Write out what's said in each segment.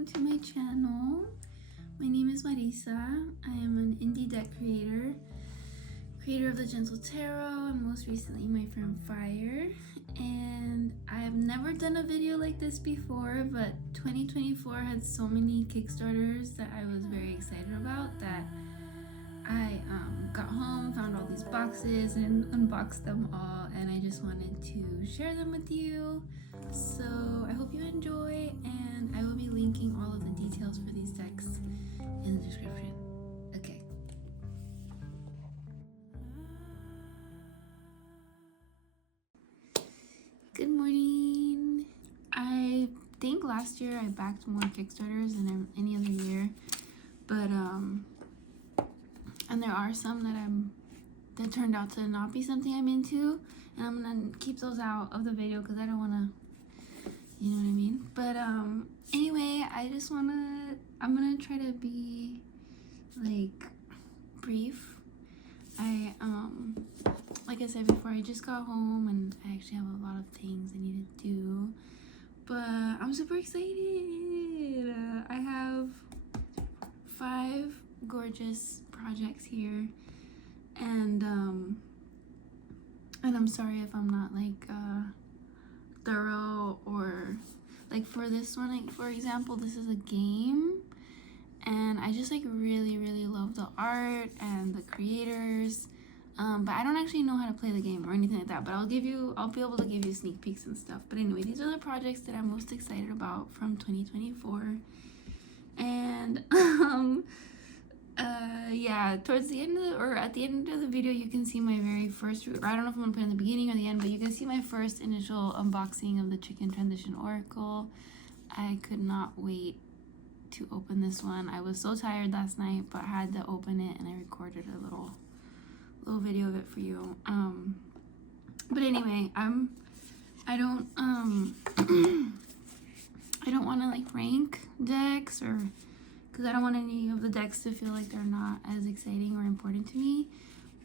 welcome to my channel. My name is Marisa. I am an indie deck creator of the Gentle Tarot, and most recently my friend Fire. And I have never done a video like this before, but 2024 had so many Kickstarters that I was very excited about that I got home, found all these boxes and unboxed them all, and I just wanted to share them with you. So I hope you enjoy, and I will be linking all of the details for these decks in the description. Okay. Good morning. I think last year I backed more Kickstarters than any other year, but and there are some that turned out to not be something I'm into, and I'm gonna keep those out of the video because I don't want to, you know what I mean. But anyway, I'm gonna try to be like brief. Like I said before, I just got home and I actually have a lot of things I need to do, but I'm super excited. I have 5 gorgeous projects here, and I'm sorry if I'm not like thorough, or like for this one, like for example, this is a game, and I just like really love the art and the creators, but I don't actually know how to play the game or anything like that, but I'll be able to give you sneak peeks and stuff. But anyway, these are the projects that I'm most excited about from 2024, and yeah, towards the end at the end of the video, you can see my very first, I don't know if I'm gonna put it in the beginning or the end, but you can see my first initial unboxing of the Chicken Transition Oracle. I could not wait to open this one. I was so tired last night, but I had to open it, and I recorded a little video of it for you. But anyway, I don't want to like rank decks, or because I don't want any of the decks to feel like they're not as exciting or important to me.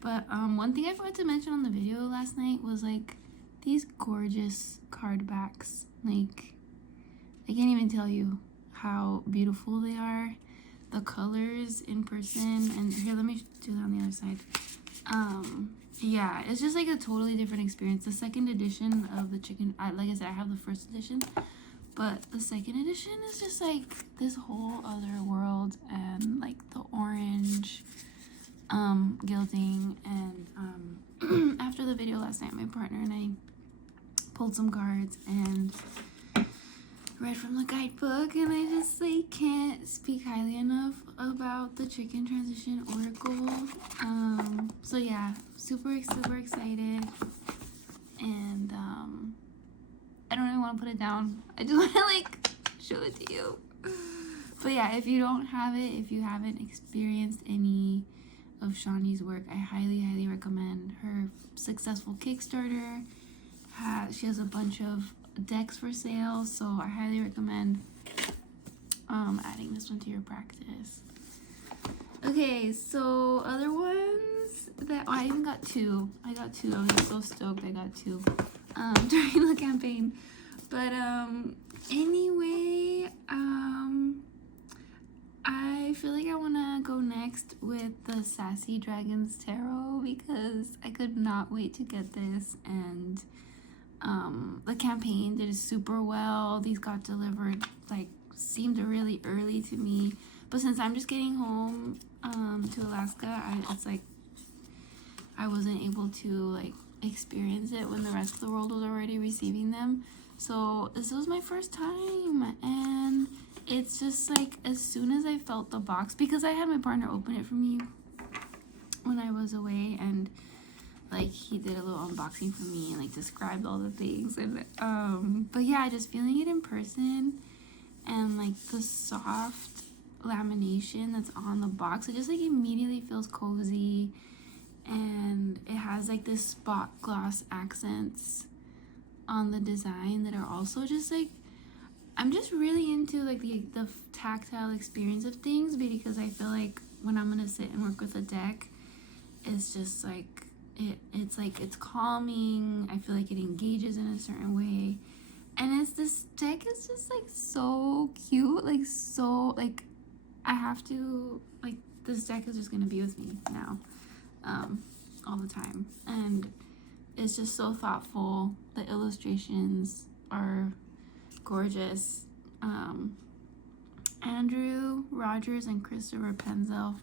But one thing I forgot to mention on the video last night was like these gorgeous card backs. Like, I can't even tell you how beautiful they are. The colors in person, and here, let me do that on the other side. Yeah, it's just like a totally different experience. The second edition of the Chicken, like I said, I have the first edition, but the second edition is just like this whole other world, and like the orange gilding. And after the video last night, my partner and I pulled some cards and read from the guidebook, and I just like can't speak highly enough about the Chicken Transition Oracle. So yeah, super excited, and I don't even want to put it down. I just want to like show it to you. But yeah, if you don't have it, if you haven't experienced any of Shawnee's work, I highly recommend her successful Kickstarter. She has a bunch of decks for sale, so I highly recommend adding this one to your practice. Okay, so other ones that I even got 2. I got 2. I was just so stoked I got 2 during the campaign. But anyway, I feel like I want to go next with the Sassy Dragons Tarot, because I could not wait to get this, and the campaign did super well. These got delivered, like, seemed really early to me, but since I'm just getting home to Alaska, it's like I wasn't able to like experience it when the rest of the world was already receiving them. So this was my first time, and it's just like as soon as I felt the box, because I had my partner open it for me when I was away, and like he did a little unboxing for me and like described all the things, and but yeah, just feeling it in person, and like the soft lamination that's on the box, it just like immediately feels cozy, and it has like this spot gloss accents on the design that are also just like, I'm just really into like the tactile experience of things, because I feel like when I'm gonna sit and work with a deck, it's just like it's calming. I feel like it engages in a certain way, And it's this deck is just like so cute, like so like I have to like this deck is just gonna be with me now, all the time, and it's just so thoughtful. The illustrations are gorgeous. Andrew Rogers and Christopher Penzel.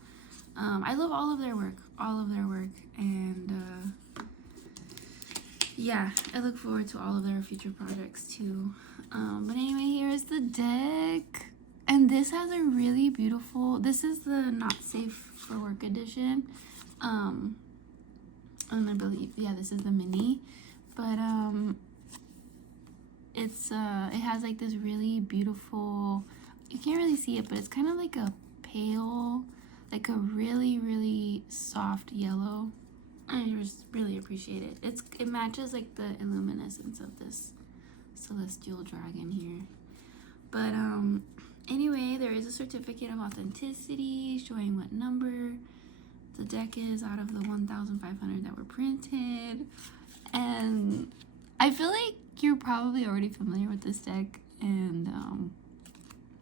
I love all of their work, and yeah, I look forward to all of their future projects too. But anyway, here is the deck, and this has a really beautiful. This is the Not Safe for Work edition, and I believe this is the mini, but it's it has like this really beautiful. You can't really see it, but it's kind of like a pale, like a really soft yellow. I just really appreciate it. It matches like the illuminescence of this celestial dragon here. But anyway, there is a certificate of authenticity showing what number the deck is out of the 1,500 that were printed. And I feel like you're probably already familiar with this deck, and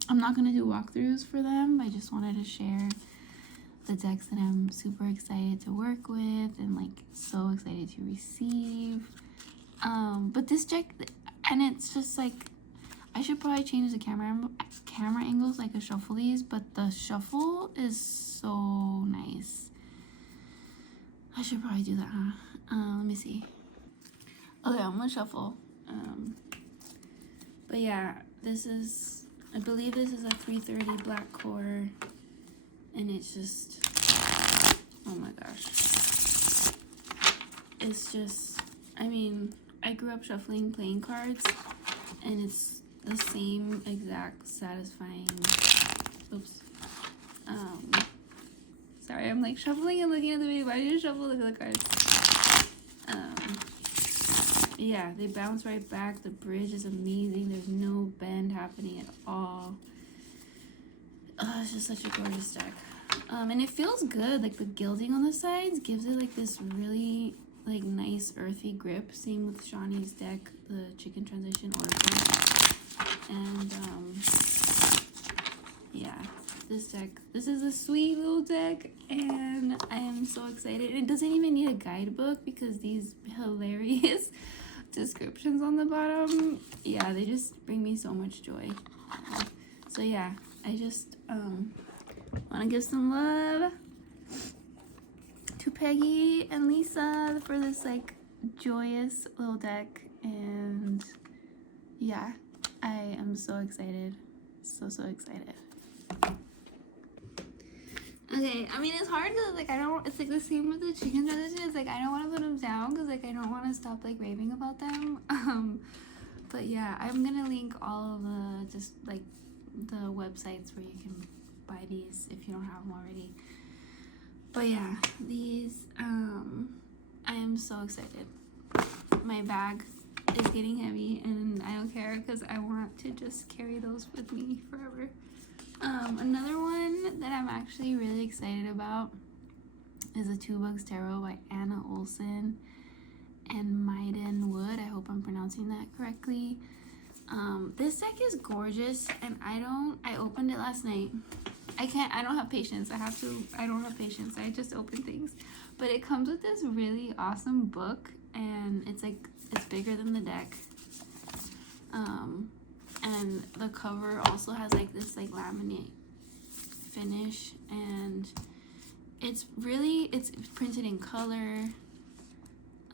I'm not going to do walkthroughs for them. I just wanted to share the decks that I'm super excited to work with and like so excited to receive. But this deck, and it's just like, I should probably change the camera angles like I shuffle these, but the shuffle is so nice. I should probably do that, huh? Let me see. Okay, I'm gonna shuffle. But yeah, I believe this is a 330 black core, and it's just, oh my gosh. It's just, I mean, I grew up shuffling playing cards, and it's the same exact satisfying, oops. Sorry, I'm like shuffling and looking at the video. Why did you shuffle? Look at the cards. Yeah, they bounce right back. The bridge is amazing. There's no bend happening at all. It's just such a gorgeous deck. And it feels good. Like the gilding on the sides gives it like this really like nice earthy grip. Same with Shawnee's deck, the Chicken Transition Oracle. And yeah, this is a sweet little deck, and I am so excited. It doesn't even need a guidebook because these hilarious descriptions on the bottom, yeah, they just bring me so much joy. So yeah, I just want to give some love to Peggy and Lisa for this like joyous little deck, and yeah, I am so excited, so excited. Okay, I mean, it's hard to, like, it's like the same with the chicken transition. It's like, I don't want to put them down because, like, I don't want to stop, like, raving about them. But yeah, I'm going to link all of the, just, like, the websites where you can buy these if you don't have them already. But yeah, these, I am so excited. My bag is getting heavy, and I don't care because I want to just carry those with me forever. Another one that I'm actually really excited about is a Two Bugs Tarot by Anna Olson and Maiden Wood. I hope I'm pronouncing that correctly. This deck is gorgeous, and I opened it last night. I don't have patience. I don't have patience. I just open things. But it comes with this really awesome book, and it's bigger than the deck. And the cover also has like this like laminate finish, and it's printed in color,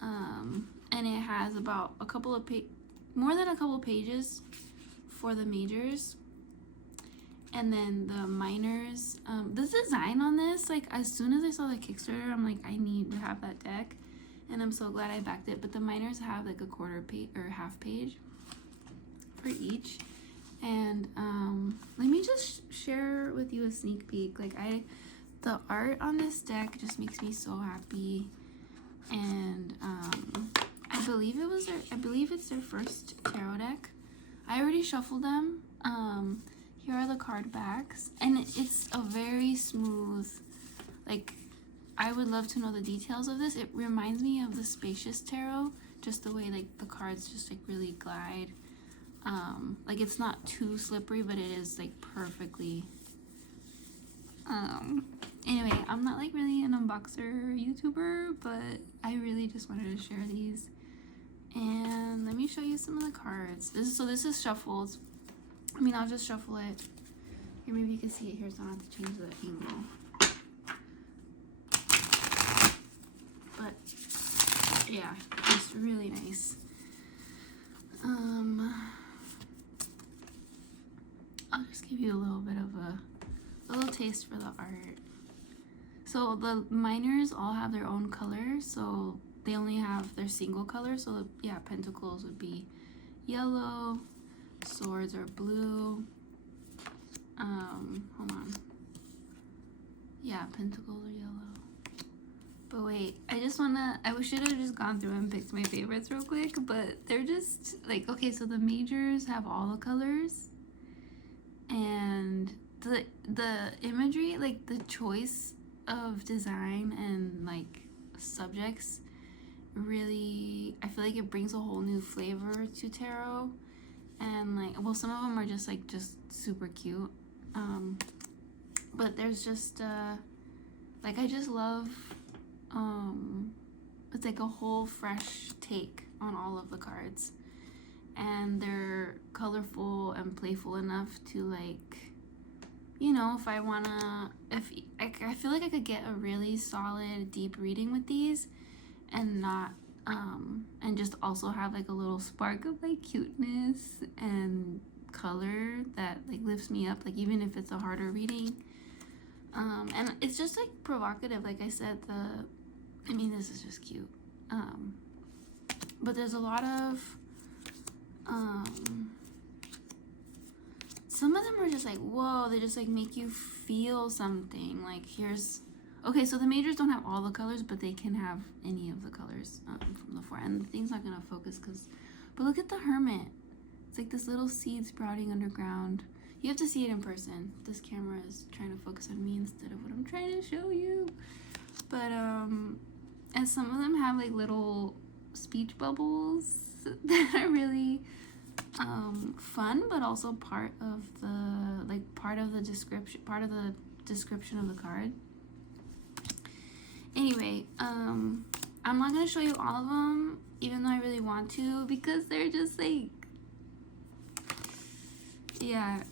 and it has about more than a couple pages for the majors, and then the minors. The design on this, like as soon as I saw the Kickstarter, I'm like, I need to have that deck, and I'm so glad I backed it. But the minors have like a quarter page or half page for each, and let me just share with you a sneak peek. Like the art on this deck just makes me so happy, and I believe it's their first tarot deck. I already shuffled them. Here are the card backs, and it's a very smooth, like, I would love to know the details of this. It reminds me of the Spacious Tarot, just the way like the cards just like really glide. like it's not too slippery, but it is like perfectly. Anyway, I'm not like really an unboxer YouTuber, but I really just wanted to share these. And let me show you some of the cards. This is shuffled. I mean, I'll just shuffle it. Here, maybe you can see it here, so I don't have to change the angle. But yeah, it's really nice. I'll just give you a little bit of a little taste for the art. So the minors all have their own color, so they only have their single color. So yeah, pentacles would be yellow, swords are blue. Hold on. Yeah, pentacles are yellow. But wait, I should have just gone through and picked my favorites real quick, but they're just like, okay, so the majors have all the colors, and the imagery, like the choice of design and like subjects, really, I feel like it brings a whole new flavor to tarot. And like, well, some of them are just super cute, but there's just like, I just love it's like a whole fresh take on all of the cards, and they're colorful and playful enough to, like, you know, if I feel like I could get a really solid deep reading with these and not and just also have like a little spark of like cuteness and color that like lifts me up, like even if it's a harder reading. And it's just like provocative, like I said. This is just cute. But there's a lot of some of them are just like, whoa, they just like make you feel something. Like, okay, so the majors don't have all the colors, but they can have any of the colors from the four. And the thing's not gonna focus but look at the Hermit. It's like this little seed sprouting underground. You have to see it in person. This camera is trying to focus on me instead of what I'm trying to show you. But and some of them have like little speech bubbles that are really fun, but also part of the description of the card. Anyway, I'm not gonna show you all of them, even though I really want to, because they're just like, yeah.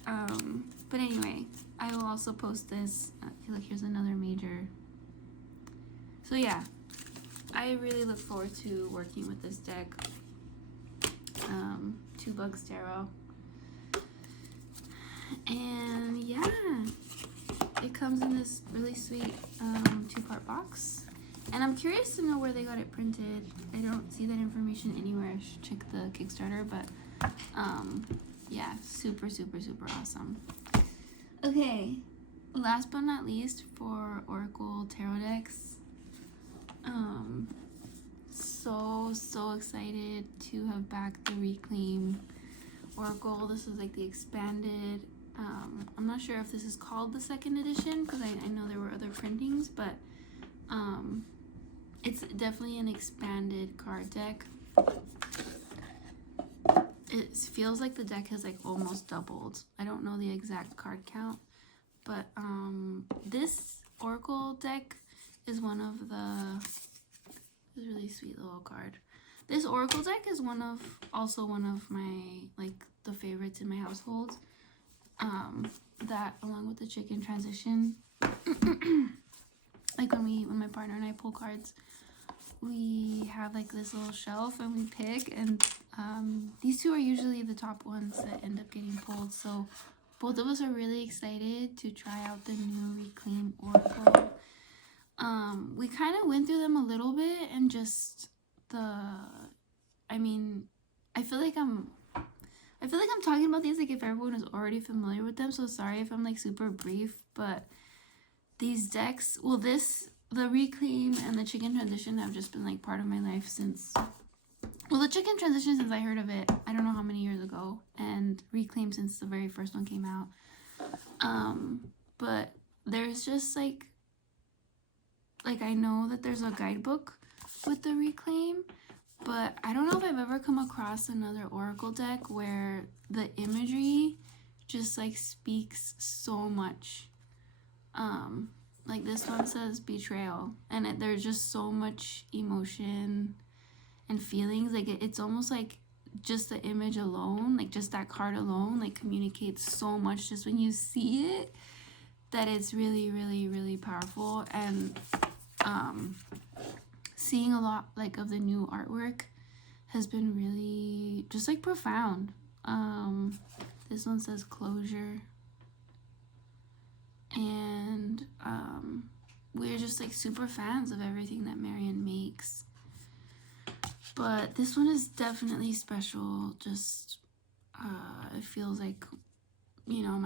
But anyway, I will also post this. Look, here's another major. So yeah, I really look forward to working with this deck. Two Bugs Tarot. And yeah, it comes in this really sweet 2-part box. And I'm curious to know where they got it printed. I don't see that information anywhere. I should check the Kickstarter, but yeah, super, super, super awesome. Okay, last but not least, for Oracle Tarot decks. So excited to have back the Reclaim Oracle. This is like the expanded. I'm not sure if this is called the 2nd edition, because I know there were other printings, but it's definitely an expanded card deck. It feels like the deck has like almost doubled. I don't know the exact card count, but this Oracle deck is one of the, this is a really sweet little card. This Oracle deck is also one of my, like, the favorites in my household. That along with the chicken transition, like when my partner and I pull cards, we have like this little shelf and we pick, and these two are usually the top ones that end up getting pulled. So both of us are really excited to try out the new Reclaim Oracle. We kind of went through them a little bit, and just I feel like I'm talking about these like if everyone is already familiar with them, so sorry if I'm like super brief. But these decks, well, the Reclaim and the Chicken Transition have just been like part of my life since, well, the Chicken Transition since I heard of it, I don't know how many years ago, and Reclaim since the very first one came out. But there's just like I know that there's a guidebook with the Reclaim, But I don't know if I've ever come across another Oracle deck where the imagery just like speaks so much. Like this one says betrayal, and there's just so much emotion and feelings. Like it's almost like just the image alone, like just that card alone, like communicates so much just when you see it, that it's really, really, really powerful. And seeing a lot like of the new artwork has been really just like profound. This one says closure, and we're just like super fans of everything that Marion makes. But this one is definitely special. Just it feels like, you know,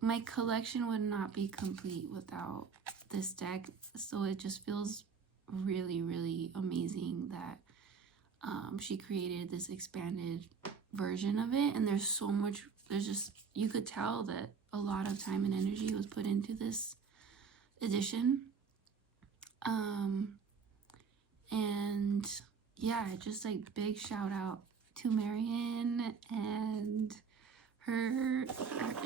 my collection would not be complete without this deck. So it just feels really, really amazing that she created this expanded version of it. And there's so much, there's just, you could tell that a lot of time and energy was put into this edition. And yeah, just like big shout out to Marion and her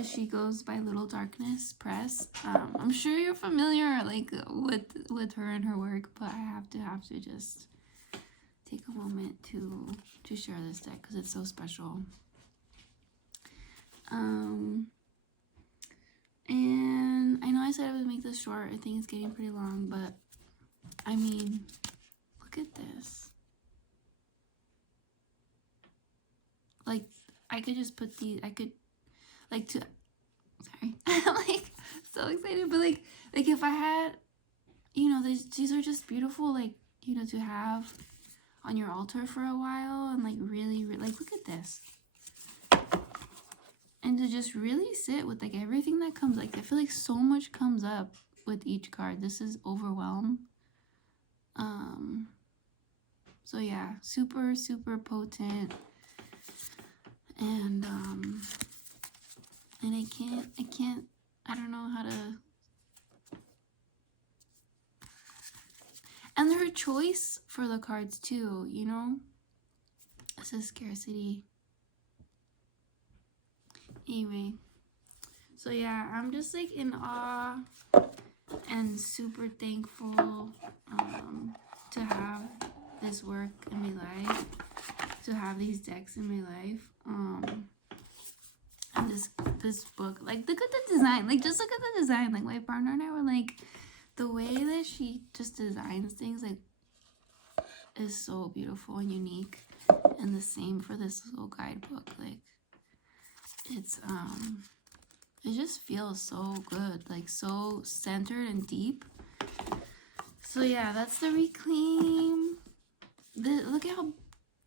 she goes by Little Darkness Press. I'm sure you're familiar like with her and her work, but I have to just take a moment to share this deck because it's so special. And I know I said I would make this short. I think it's getting pretty long, but I mean, look at this. Like, I could just put these, I could, like, sorry, I'm, like, so excited, but, like, if I had, you know, these are just beautiful, like, you know, to have on your altar for a while, and, like, really, like, look at this. And to just really sit with, like, everything that comes, like, I feel like so much comes up with each card. This is Overwhelm. So, yeah, super, super potent. And I don't know how to, and her choice for the cards too, you know, this is Scarcity. Anyway, so yeah, I'm just like in awe and super thankful to have this work in my life, to have these decks in my life. And this book, like, look at the design, like, just look at the design. Like, my partner and I were like, the way that she just designs things, like, is so beautiful and unique. And the same for this little guidebook. Like, it's it just feels so good, like so centered and deep. So yeah, that's the Reclaim. Look at how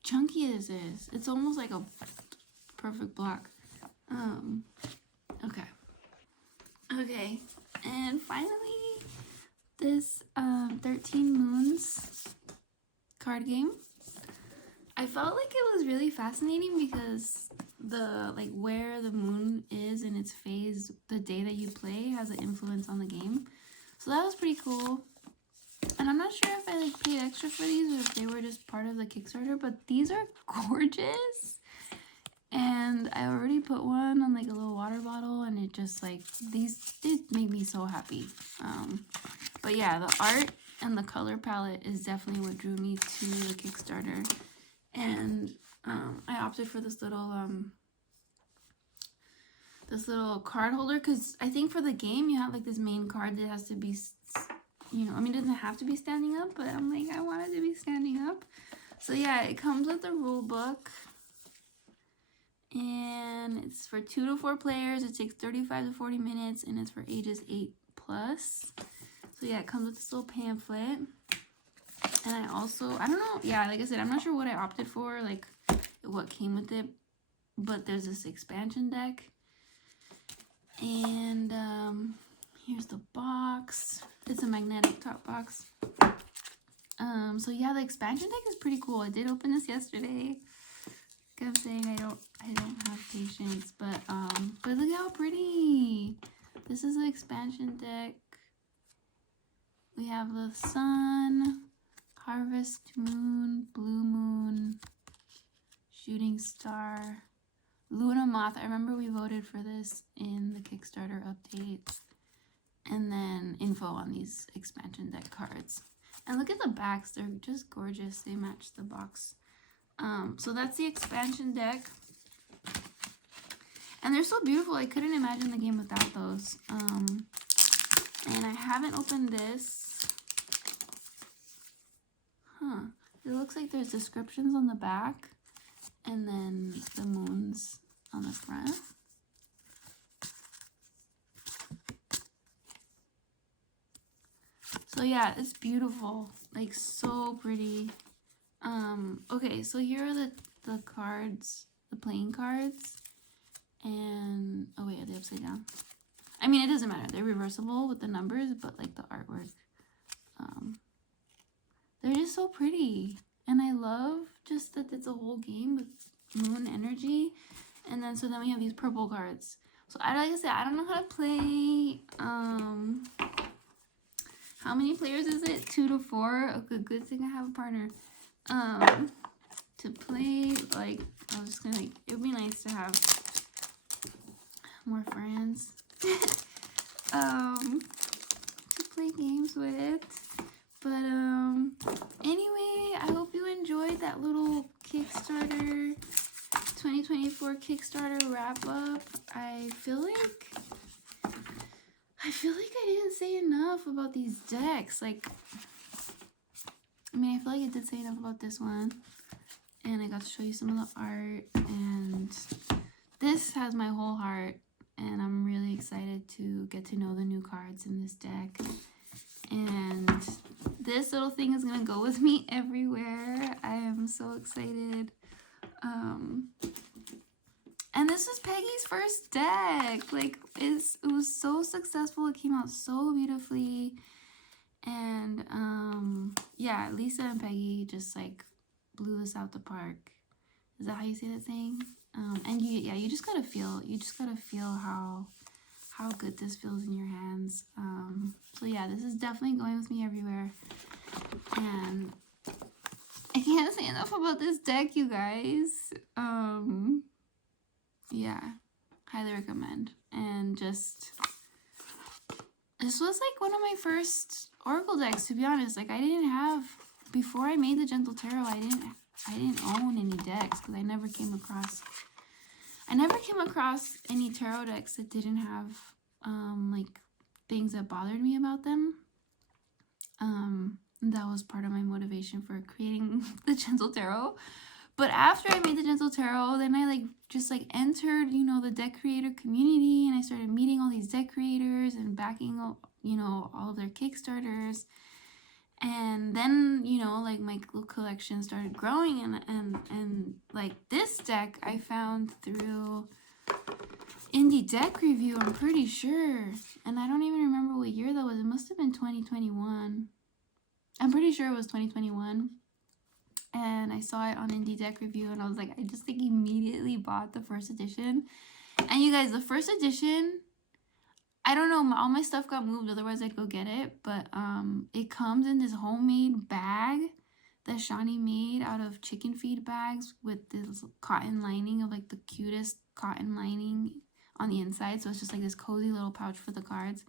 chunky this is. It's almost like a perfect block. Okay, and finally this 13 Moons card game. I felt like it was really fascinating because the, like, where the moon is in its phase the day that you play has an influence on the game. So that was pretty cool. And I'm not sure if I like paid extra for these or if they were just part of the Kickstarter, but these are gorgeous. And I already put one on like a little water bottle, and it just like, these did make me so happy. But yeah, the art and the color palette is definitely what drew me to the Kickstarter. And I opted for this little card holder because I think for the game you have like this main card that has to be, you know, I mean, it doesn't have to be standing up, but I'm like, I want it to be standing up. So yeah, it comes with the rule book, and it's for 2 to 4 players. It takes 35 to 40 minutes, and it's for ages 8+. So yeah, it comes with this little pamphlet. And I don't know, yeah, like I said, I'm not sure what I opted for, like what came with it, but there's this expansion deck. And here's the box. It's a magnetic top box. So yeah, the expansion deck is pretty cool. I did open this yesterday. Like I'm saying, I don't have patience, but look how pretty. This is the expansion deck. We have the sun. Harvest Moon, Blue Moon, Shooting Star, Luna Moth. I remember we voted for this in the Kickstarter update. And then info on these expansion deck cards. And look at the backs. They're just gorgeous. They match the box. So that's the expansion deck. And they're so beautiful. I couldn't imagine the game without those. And I haven't opened this. Huh. It looks like there's descriptions on the back. And then the moons on the front. So yeah, it's beautiful. Like so pretty. Okay, so here are the cards, the playing cards. And oh wait, are they upside down? I mean, it doesn't matter. They're reversible with the numbers, but like the artwork. They're just so pretty. And I love just that it's a whole game with moon energy. And then so then we have these purple cards. So like I said, I don't know how to play. How many players is it? 2 to 4. Okay, good thing I have a partner. To play, like, I was just gonna, like, it would be nice to have more friends. To play games with. But, anyway, I hope you enjoyed that little Kickstarter, 2024 Kickstarter wrap-up. I feel like I didn't say enough about these decks. Like, I mean, I feel like I did say enough about this one. And I got to show you some of the art. And this has my whole heart. And I'm really excited to get to know the new cards in this deck. And this little thing is going to go with me everywhere. I am so excited. And this was Peggy's first deck. Like, it was so successful. It came out so beautifully. And, yeah, Lisa and Peggy just, like, blew this out the park. Is that how you say that saying? And you just gotta feel how good this feels in your hands. So yeah, this is definitely going with me everywhere. And I can't say enough about this deck, you guys. Yeah, highly recommend. And just, this was like one of my first Oracle decks, to be honest. Like, I didn't have, before I made the Gentle Tarot, I didn't own any decks because I never came across any tarot decks that didn't have like things that bothered me about them. That was part of my motivation for creating the Gentle Tarot. But after I made the Gentle Tarot, then I just entered, the deck creator community, and I started meeting all these deck creators and backing up, all of their Kickstarters. And then, my little collection started growing, and like this deck I found through Indie Deck Review, I'm pretty sure. And I don't even remember what year that was. It must have been 2021. I'm pretty sure it was 2021. And I saw it on Indie Deck Review, and I was like, I just immediately bought the first edition. And you guys, the first edition, I don't know, all my stuff got moved, otherwise I'd go get it. But it comes in this homemade bag that Shani made out of chicken feed bags with this cotton lining of the cutest cotton lining on the inside. So it's just this cozy little pouch for the cards.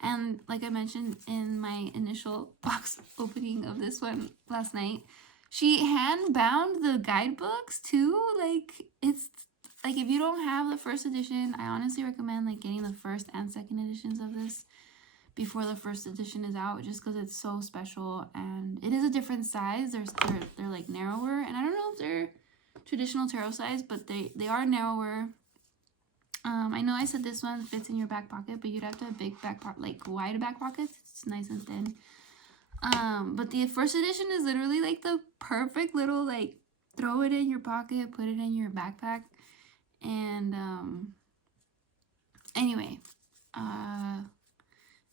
And like I mentioned in my initial box opening of this one last night, she hand bound the guidebooks too. It's if you don't have the first edition, I honestly recommend getting the first and second editions of this before the first edition is out, just because it's so special. And it is a different size. They're narrower, and I don't know if they're traditional tarot size, but they are narrower. I know I said this one fits in your back pocket, but you'd have to have big back pocket, wide back pockets. It's nice and thin. But the first edition is literally the perfect little throw it in your pocket, put it in your backpack. And anyway,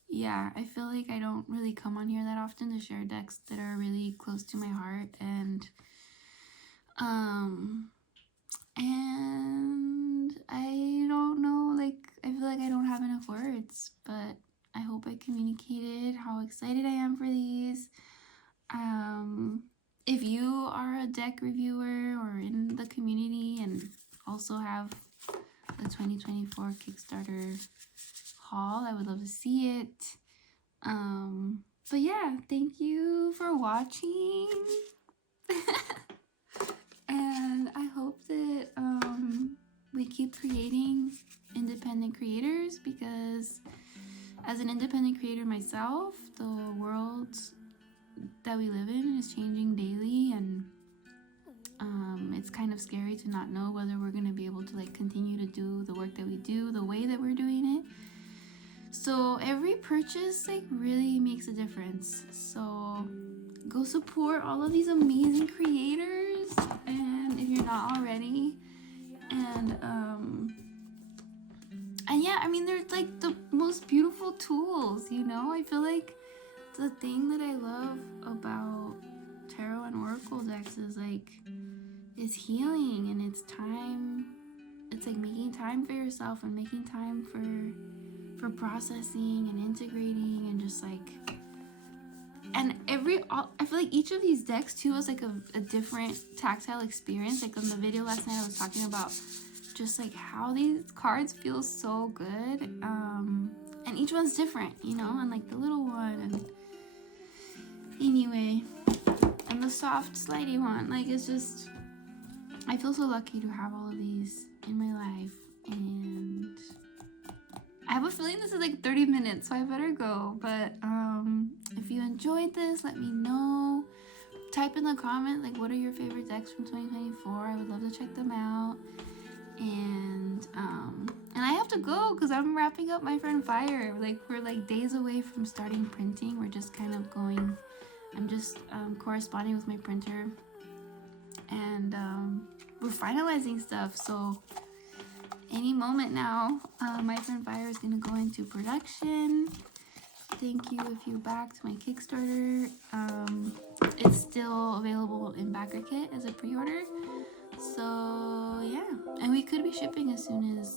yeah, I feel like I don't really come on here that often to share decks that are really close to my heart, and I don't know, I feel like I don't have enough words, but I hope I communicated how excited I am for these. deck reviewer or in the community, and also have the 2024 Kickstarter haul. I would love to see it. But yeah, thank you for watching. And I hope that we keep creating independent creators, because as an independent creator myself, the world that we live in is changing daily, and it's kind of scary to not know whether we're going to be able to like continue to do the work that we do the way that we're doing it. So every purchase like really makes a difference. So go support all of these amazing creators, and if you're not already, and yeah, I mean, they're like the most beautiful tools, you know. I feel like the thing that I love about tarot and oracle decks is like it's healing, and it's time. It's like making time for yourself and making time for processing and integrating, and just like, and I feel like each of these decks too is like a different tactile experience. Like on the video last night I was talking about just like how these cards feel so good, and each one's different, you know, and like the little one, and anyway, and the soft slidey one, like it's just, I feel so lucky to have all of these in my life. And I have a feeling this is like 30 minutes, so I better go. But if you enjoyed this, let me know. Type in the comment like what are your favorite decks from 2024. I would love to check them out. And I have to go because I'm wrapping up my friend Fire. Like we're like days away from starting printing. We're just kind of going, I'm just corresponding with my printer, and we're finalizing stuff. So any moment now, my friend Fire is going to go into production. Thank you if you backed my Kickstarter. It's still available in backer kit as a pre-order. So yeah, and we could be shipping as soon as